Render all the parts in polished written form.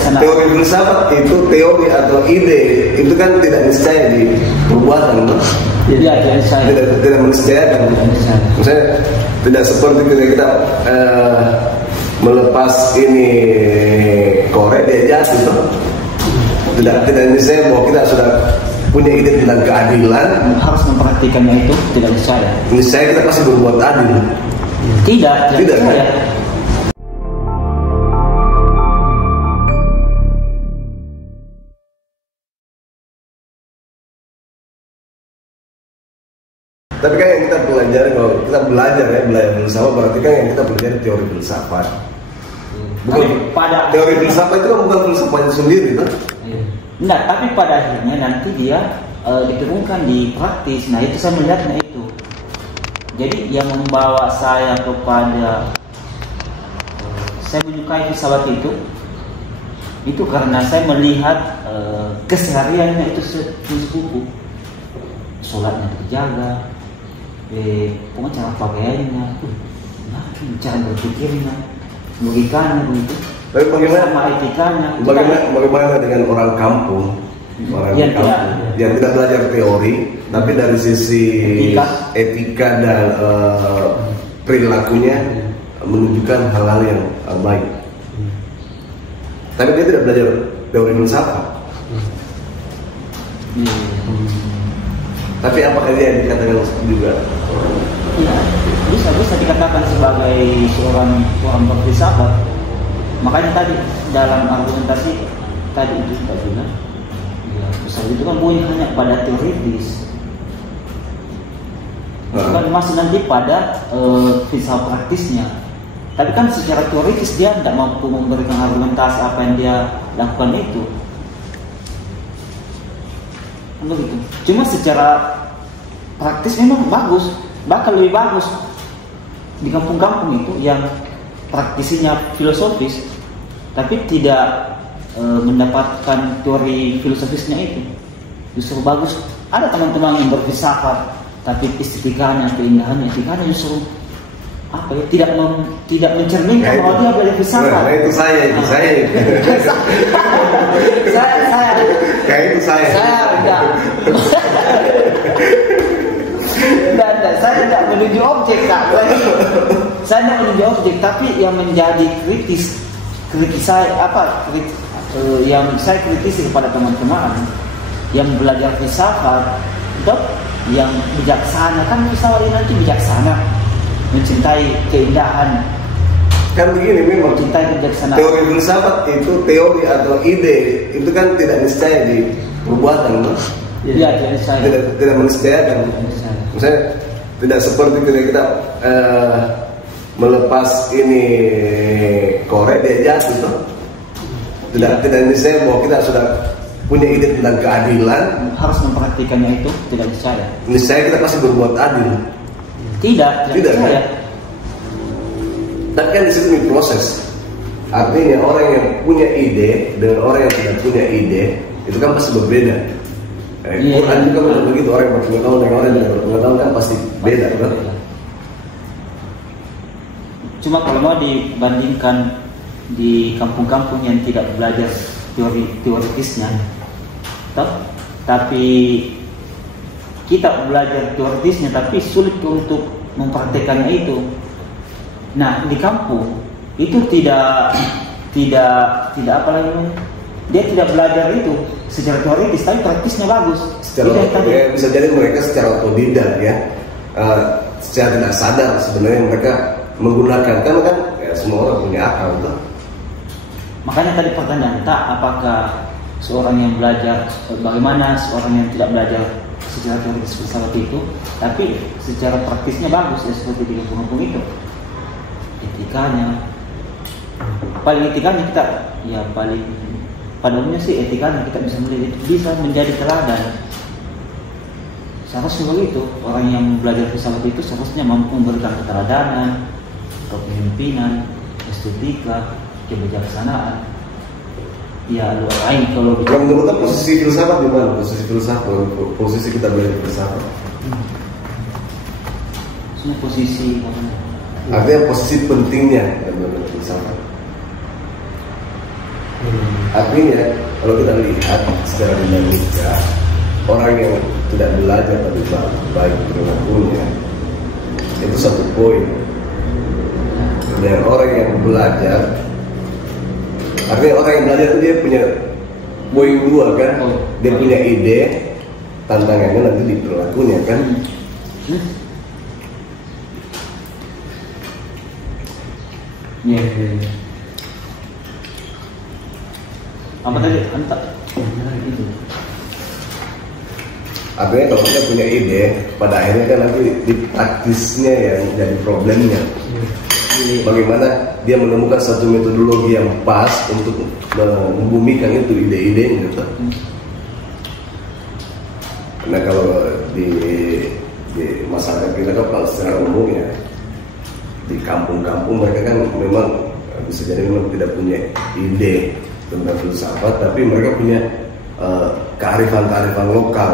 teori filsafat itu teori atau ide, itu kan tidak niscaya di perbuatan, tidak meniscayakan. Misalnya tidak seperti kita melepas ini korek dia jatuh, tidak niscaya bahwa kita sudah punya ide tentang keadilan, harus memperhatikannya, itu tidak niscaya. Niscaya kita pasti berbuat adil. Tidak. Kan? Tapi kan yang kita pelajari, kalau kita belajar filsafat, berarti kan yang kita pelajari teori filsafat. Bukan teori filsafat itu kan bukan filsafat sendiri, kan? Enggak, tapi pada akhirnya nanti dia diturunkan di praktis. Nah, itu saya melihatnya itu. Jadi yang membawa saya kepada saya menyukai filsafat itu karena saya melihat kesehariannya itu sepupu. Sholatnya terjaga, pokoknya cara pakaiannya, cara berpikirnya, logikanya begitu. Tapi sama etikanya. Bagaimana dengan orang kampung? Yang tidak belajar teori, tapi dari sisi etika dan perilakunya menunjukkan hal-hal yang baik. Tapi dia tidak belajar teori filsafat. Tapi apakah dia dikatakan juga? Ya, bisa dikatakan sebagai seorang berfilsafat. Makanya tadi dalam argumentasi tadi itu Pak Juna, ya filsafat itu kan bukan hanya pada teoritis, kan masih nanti pada filsafat praktisnya. Tapi kan secara teoritis dia tidak mampu memberikan argumentasi apa yang dia lakukan itu. Begitu. Cuma secara praktis memang bagus, bahkan lebih bagus di kampung-kampung itu yang praktisinya filosofis, tapi tidak mendapatkan teori filosofisnya itu. Justru bagus. Ada teman-teman yang berfilsafat, tapi estetikanya, keindahannya, etikanya justru tidak mencerminkan bahwa dia belajar filsafat. Nah, itu saya. Saya tidak menuju objek, Kak. Saya tidak menuju objek, tapi yang menjadi kritis saya yang saya kritisi kepada teman-teman yang belajar filsafat, yang bijaksana, kan filsafat ini nanti bijaksana, mencintai keindahan. Kan begini, memang mencintai kebijaksanaan. Teori filsafat itu teori atau ide, itu kan tidak niscaya di perbuatan, kan? Tidak meniscayakan. Misalnya tidak seperti kita melepas ini korek dia jatuh, tidak niscaya bahwa kita sudah punya ide tentang keadilan, harus memperhatikannya, itu tidak niscaya. Niscaya kita pasti berbuat adil. Tidak kan? Tapi kan di situ proses. Artinya orang yang punya ide dengan orang yang tidak punya ide itu kan pasti berbeda. Quran juga begitu, orang yang berpengetahuan dengan orang yang tidak berpengetahuan kan pasti beda, kan? Cuma kalau mau dibandingkan di kampung-kampung yang tidak belajar teoritisnya, tapi kita belajar teoritisnya tapi sulit untuk mempraktekannya itu. Nah, di kampung itu tidak apa lagi, dia tidak belajar itu secara teoritis, tapi praktisnya bagus. Bisa jadi mereka secara otodidak ya, secara tidak sadar sebenarnya mereka menggunakan, karena kan ya, semua orang punya akal, kan? Makanya tadi pertanyaan, apakah seorang yang belajar, bagaimana seorang yang tidak belajar secara teoritis filsafat itu, tapi secara praktisnya bagus ya, seperti di kampung itu. Etikanya, kita ya paling pada umumnya sih etikanya kita bisa melihat, bisa menjadi teladan. Seharusnya begitu, orang yang belajar filsafat itu seharusnya mampu memberikan keteladanan, kepemimpinan, estetika, kebijaksanaan. Ya, kalau menurut posisi filsafat di mana? Posisi kita belajar filsafat. Semua posisi. Artinya posisi pentingnya dalam filsafat. Artinya kalau kita lihat secara dinamika, orang yang tidak belajar tapi baik perilakunya itu satu poin. Dan orang yang belajar, artinya orang yang belajar itu dia punya poin dua kan, dia punya ide, tantangannya nanti di perilakunya kan. Iya. Apa tadi? Entah. Itu. Artinya kalau kita punya ide, pada akhirnya kan nanti di praktisnya yang jadi problemnya. Bagaimana dia menemukan satu metodologi yang pas untuk membumikan itu ide-idenya gitu. Karena kalau di masyarakat kita kan secara umum ya, di kampung-kampung mereka kan memang bisa jadi memang tidak punya ide tentang filsafat, tapi mereka punya kearifan-kearifan lokal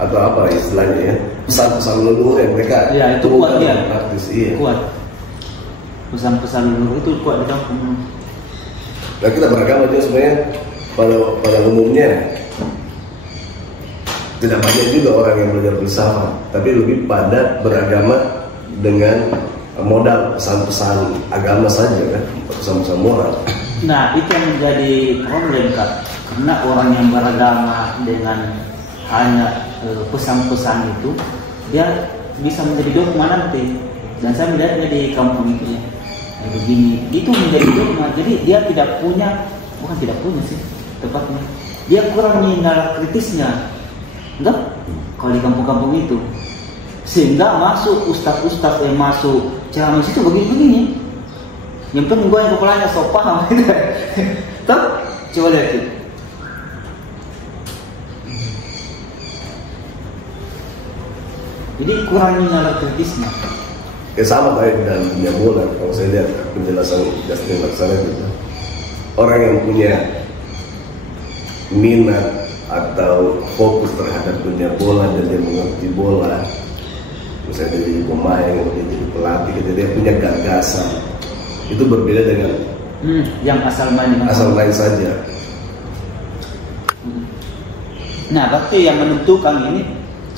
atau apa istilahnya ya, pesan-pesan leluhur yang mereka itu kuat ya, praktis, iya. Kuat. Pesan-pesan leluhur itu kuat di kampung. Nah kita beragama juga sebenarnya pada umumnya tidak banyak juga orang yang belajar filsafat, tapi lebih pada beragama dengan modal pesan-pesan agama saja kan, pesan-pesan moral. Nah itu yang menjadi problem Kak, karena orang yang beragama dengan hanya pesan-pesan itu, dia bisa menjadi dogma nanti. Dan saya melihatnya di kampung itu ya, begini, itu menjadi dogma. Jadi dia bukan tidak punya sih tepatnya, dia kurang nalar kritisnya, enggak? Kalau di kampung-kampung itu, sehingga masuk ustaz-ustaz yang masuk ceramah situ begini-begini. Yang penting gue yang kepalanya so paham. Tuh, coba lihat itu. Jadi kurangi nalar kritisnya. Ya sama kayak dalam dunia bola. Kalau saya lihat penjelasan Justin Laksana itu, orang yang punya minat atau fokus terhadap dunia bola dan dia mengerti bola, misalnya dia jadi pemain, dia jadi pelatih, dia punya gagasan, itu berbeda dengan yang asal main saja. Nah, berarti yang menentukan ini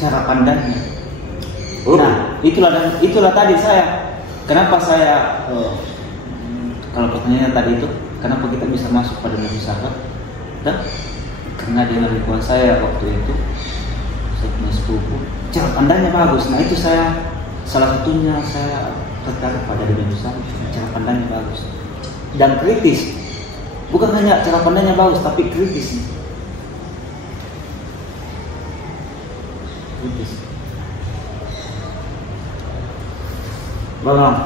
cara pandangnya. Nah, itulah tadi kenapa saya kalau pertanyaannya tadi itu, kenapa kita bisa masuk pada filsafat? Dan karena di lingkungan saya waktu itu, saya punya sepupu, cara pandangnya bagus. Nah itu salah satunya saya tertarik pada dunia filsafat, cara pandangnya bagus dan kritis. Bukan hanya cara pandangnya bagus, tapi kritis. Bang,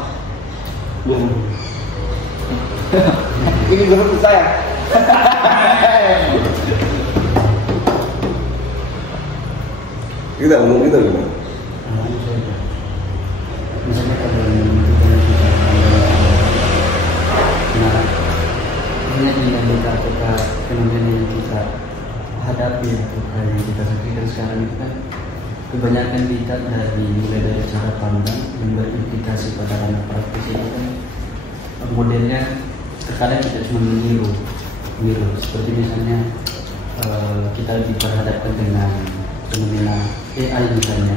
ini guru saya. Kita ngomong kita gimana? Misalnya kalau banyak dinamika atau fenomena yang kita hadapi atau yang kita saksikan sekarang itu kan kebanyakan kita mulai dari cara pandang yang berimplikasi pada ranah praktis itu kan modelnya terkadang kita cuma meniru seperti misalnya kita diperhadapkan dengan fenomena AI misalnya,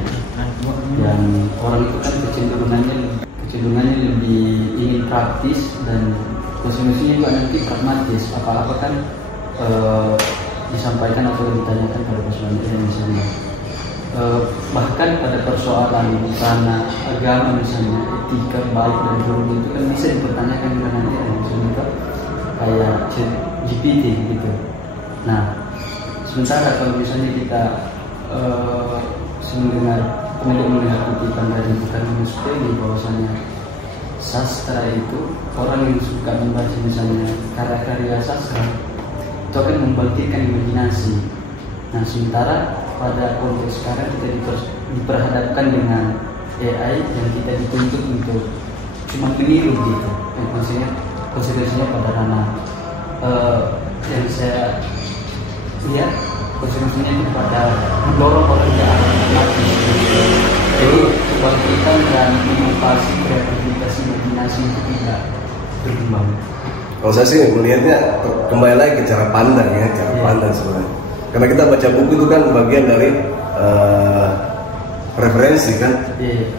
yang orang itu kan kecenderungannya lebih ingin praktis dan konsumsinya juga nanti pragmatis. Apa-apa kan disampaikan atau ditanyakan pada persoalan ini misalnya. Bahkan pada persoalan ranah agama misalnya, etika baik dan buruk itu kan bisa dipertanyakan juga nanti ada misalnya kayak GPT gitu. Nah, sementara kalau misalnya kita melihat kutipan dari bukan Muspegi bahwasanya sastra itu, orang yang suka membaca misalnya karya-karya sastra itu akan membangkitkan imajinasi. Nah, sementara pada konteks sekarang kita diperhadapkan dengan AI dan kita dituntut untuk cuma meniru gitu. Maksudnya konsekuensinya pada ranah yang saya lihat konsekuensinya itu pada mendorong orang ke arah pragmatis. Jadi kebangkitan dan inovasi kreativitas imajinasi itu tidak berkembang. Kalau saya sih melihatnya kembali lagi ke cara pandang ya, cara pandang sebenarnya. Karena kita baca buku itu kan bagian dari referensi kan.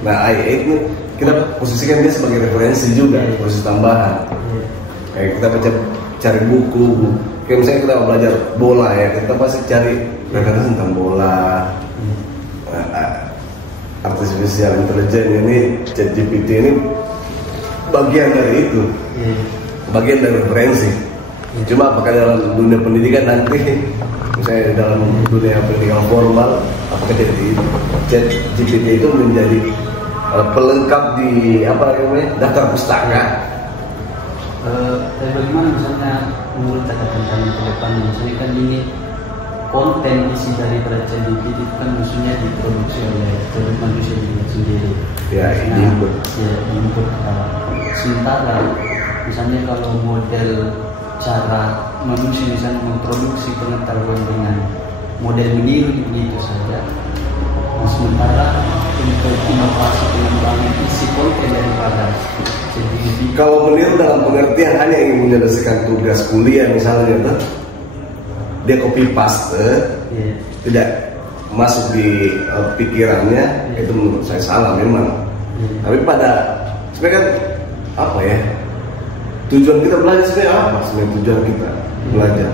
Nah I8 ini kita posisikan dia sebagai referensi juga, posisi tambahan. Kayak kita baca cari buku, kayak misalnya kita belajar bola ya, kita pasti cari referensi tentang bola. Artificial intelligence ini, ChatGPT ini bagian dari itu, bagian dari referensi. Cuma apakah dalam dunia pendidikan nanti, misalnya dalam dunia pendidikan formal, apakah jadi ChatGPT itu menjadi pelengkap di apa namanya daftar pustaka? Tapi bagaimana misalnya menurut catatan ke depan, misalnya kan ini konten isi dari ChatGPT itu kan maksudnya diproduksi oleh manusia sendiri. Ya, diinput. Diinput. Sementara misalnya kalau model cara manusia misalnya memproduksi pengetahuan dengan model meniru begitu saja. Nah, sementara untuk inovasi pengembangan isi konten daripada ChatGPT. Kalau meniru dalam pengertian hanya ingin menyelesaikan tugas kuliah misalnya, dia copy paste, tidak masuk di pikirannya, itu menurut saya salah memang. Tapi pada sebenarnya kan apa ya, tujuan kita belajar sebenarnya apa? Sebenarnya tujuan kita belajar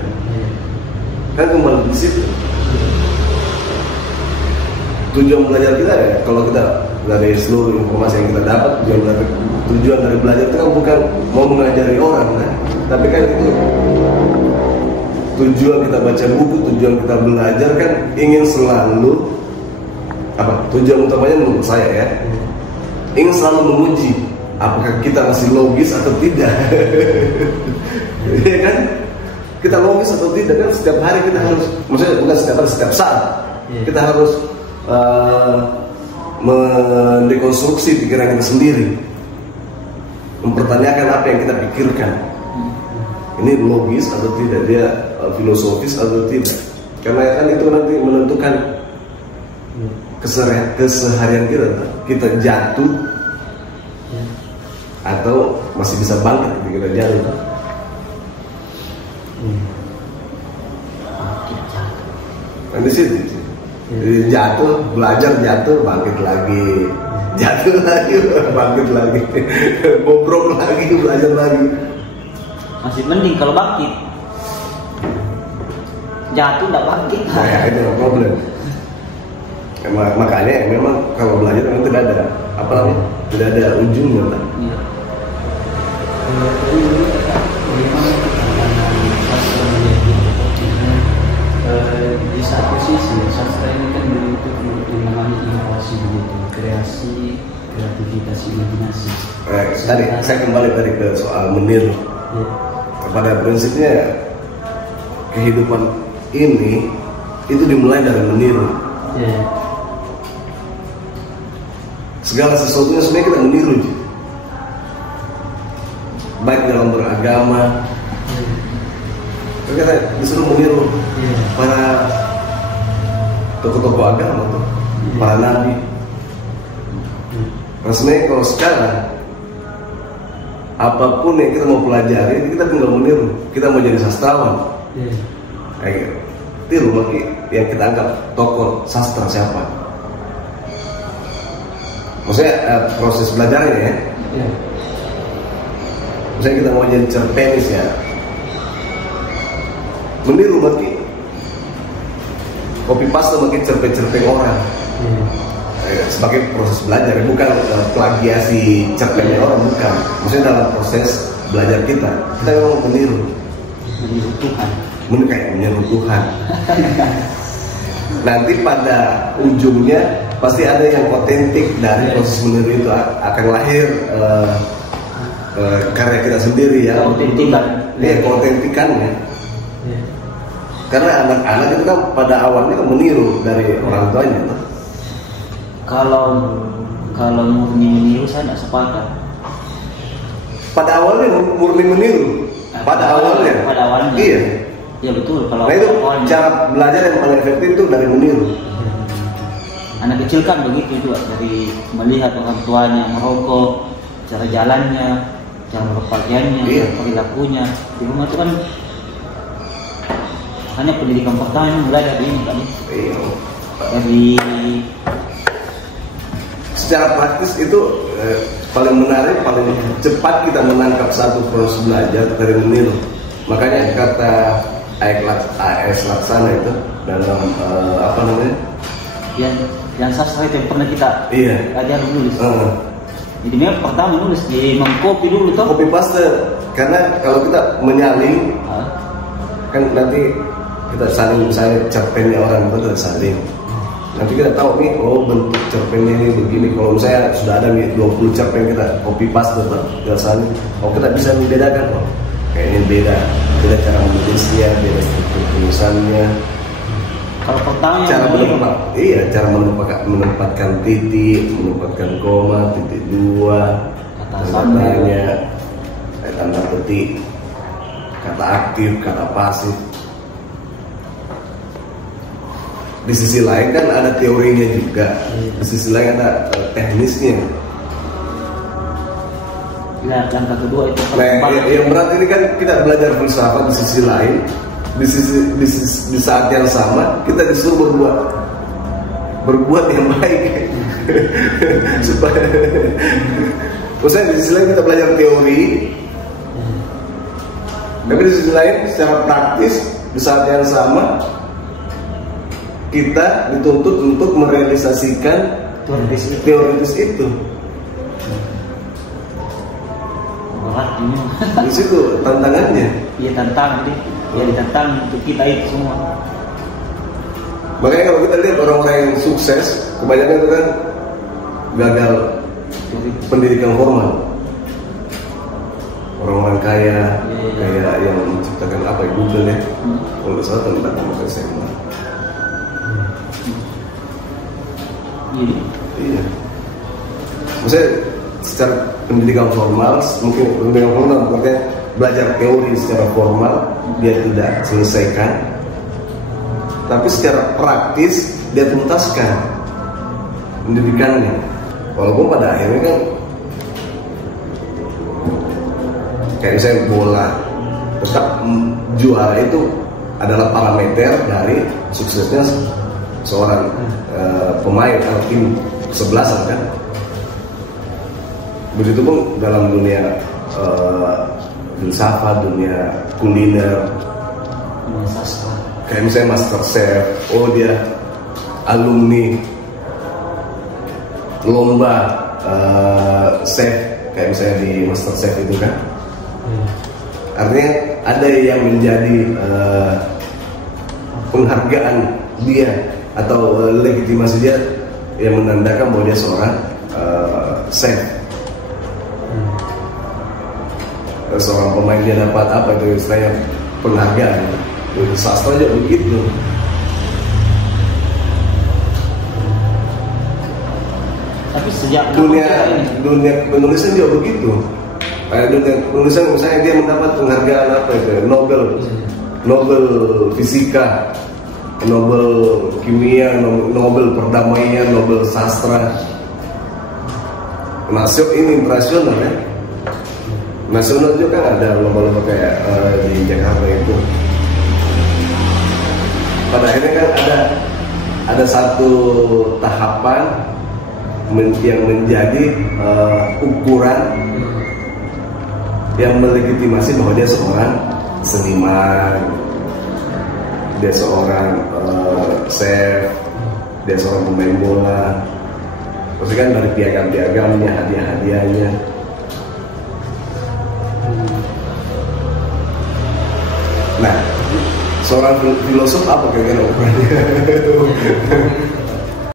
kan kembali di situ. Tujuan belajar kita ya, kalau kita dari seluruh informasi yang kita dapat, tujuan dari belajar itu kan bukan mau mengajari orang kan, tapi kan itu tujuan kita baca buku, tujuan kita belajar kan ingin selalu apa? Tujuan utamanya menurut saya ya, ingin selalu menguji apakah kita masih logis atau tidak. Ya kan? Kita logis atau tidak kan setiap hari kita harus, maksudnya bukan setiap hari, setiap saat kita harus mendekonstruksi pikiran kita sendiri, mempertanyakan apa yang kita pikirkan. Ini logis atau tidak, dia filosofis atau tidak, karena kan itu nanti menentukan keseharian kita jatuh atau masih bisa bangkit ketika kita jatuh. Kan di situ jatuh, belajar, jatuh, bangkit lagi, jatuh lagi, bangkit lagi, bobrok lagi, belajar lagi. Masih mending kalau bangkit, jatuh nggak bangkit. Nah ya, itu problem. Makanya memang kalau belajar memang tidak ada apa namanya, tidak ada ujungnya lah. Di satu sisi sastra ini kan bentuk namanya inovasi begitu, kreasi, kreativitas, imajinasi. Tadi saya kembali tadi ke soal meniru. Pada prinsipnya kehidupan ini itu dimulai dari meniru. Segala sesuatunya sebenarnya kita meniru, baik dalam beragama. Kita disuruh meniru para tokoh-tokoh agama tuh, para nabi. Nah, sebenarnya kalau sekarang apapun yang kita mau pelajari, kita tinggal meniru. Kita mau jadi sastrawan, kayak tiru lagi yang kita anggap tokoh sastra siapa. Maksudnya proses belajarnya ya. Misalnya kita mau jadi cerpenis ya, meniru lagi, copy paste lagi cerpen-cerpen orang. Sebagai proses belajar, bukan plagiasi cerpennya orang, bukan. Maksudnya dalam proses belajar kita memang meniru Tuhan, meniru Tuhan. Nanti pada ujungnya pasti ada yang otentik dari proses meniru itu, akan lahir karya kita sendiri ya. Keautentikannya. Karena anak-anak itu kan pada awalnya meniru dari orang tuanya. Kalau murni meniru saya tidak sepakat. Pada awalnya murni meniru. Pada awalnya. Iya. Iya betul. Kalau nah itu awalnya, cara belajar yang paling efektif itu dari meniru. Anak kecil kan begitu juga, dari melihat orang tuanya merokok, cara jalannya, cara berpakaiannya, Iya. cara perilakunya. Di rumah itu kan hanya pendidikan pertama yang mulai dari ini kan, Iya. dari Secara praktis itu paling menarik, paling cepat kita menangkap satu proses belajar dari meniru. Makanya kata AS Laksana itu dalam apa namanya? yang sastra itu yang pernah kita Iya. ajar nulis. Uh, Jadi memang pertama nulis di mengcopy dulu toh. Copy paste, karena kalau kita menyalin Ah, kan nanti kita saling, misalnya cerpennya orang itu kita saling, nanti kita tahu nih, oh bentuk cerpennya ini begini. Kalau misalnya sudah ada nih 20 cerpen, kita copy paste tetap kita saling, oh kita bisa membedakan, oh kayaknya beda cara menulisnya, beda struktur tulisannya, kalau pertama cara yang cara menempatkan titik, menempatkan koma, titik dua, katanya, tanda petik, kata aktif, kata pasif. Di sisi lain kan ada teorinya juga, di sisi lain ada teknisnya. ya, langkah kedua itu Nah, yang berat ini kan kita belajar filsafat, di sisi lain, di saat yang sama kita disuruh berbuat yang baik supaya, maksudnya di sisi lain kita belajar teori, tapi di sisi lain secara praktis di saat yang sama kita dituntut untuk merealisasikan teoritis itu. berat ini. Di situ tantangannya. Iya, tantangan deh. Ya, ditantang untuk kita itu semua. Makanya kalau kita lihat orang-orang yang sukses, kebanyakan itu kan gagal pendidikan formal. Orang-orang kaya, kayak yang menciptakan apa ya, Google ya, kalau nggak salah tentang sama SMA. Iya. Maksudnya secara pendidikan formal, mungkin pendidikan formal maksudnya belajar teori secara formal dia tidak selesaikan, tapi secara praktis dia tuntaskan pendidikannya. Walaupun pada akhirnya kan kayak misalnya bola, terus kan juara itu adalah parameter dari suksesnya seorang pemain atau tim kesebelasan kan. Begitu pun dalam dunia filsafat, dunia kuliner, kayak misalnya Master Chef, oh dia alumni lomba chef, kayak misalnya di Master Chef itu kan. Artinya ada yang menjadi penghargaan dia atau legitimasi dia yang menandakan bahwa dia seorang chef. Seorang pemain dia dapat apa itu istilahnya penghargaan. Sastra juga begitu. Tapi sejak dunia penulisan juga begitu. Dunia penulisan misalnya dia mendapat penghargaan apa itu, Nobel fisika, Nobel kimia, Nobel perdamaian, Nobel sastra. Nasional ini internasional ya. Nasional juga kan ada lomba-lomba kayak di Jakarta itu. Pada akhirnya kan ada satu tahapan yang menjadi ukuran yang melegitimasi bahwa dia seorang seniman, dia seorang chef, dia seorang pemain bola. Pasti kan dari piagam-piagamnya, hadiah-hadiahnya. Nah, seorang filosof apa kira-kira ukurannya?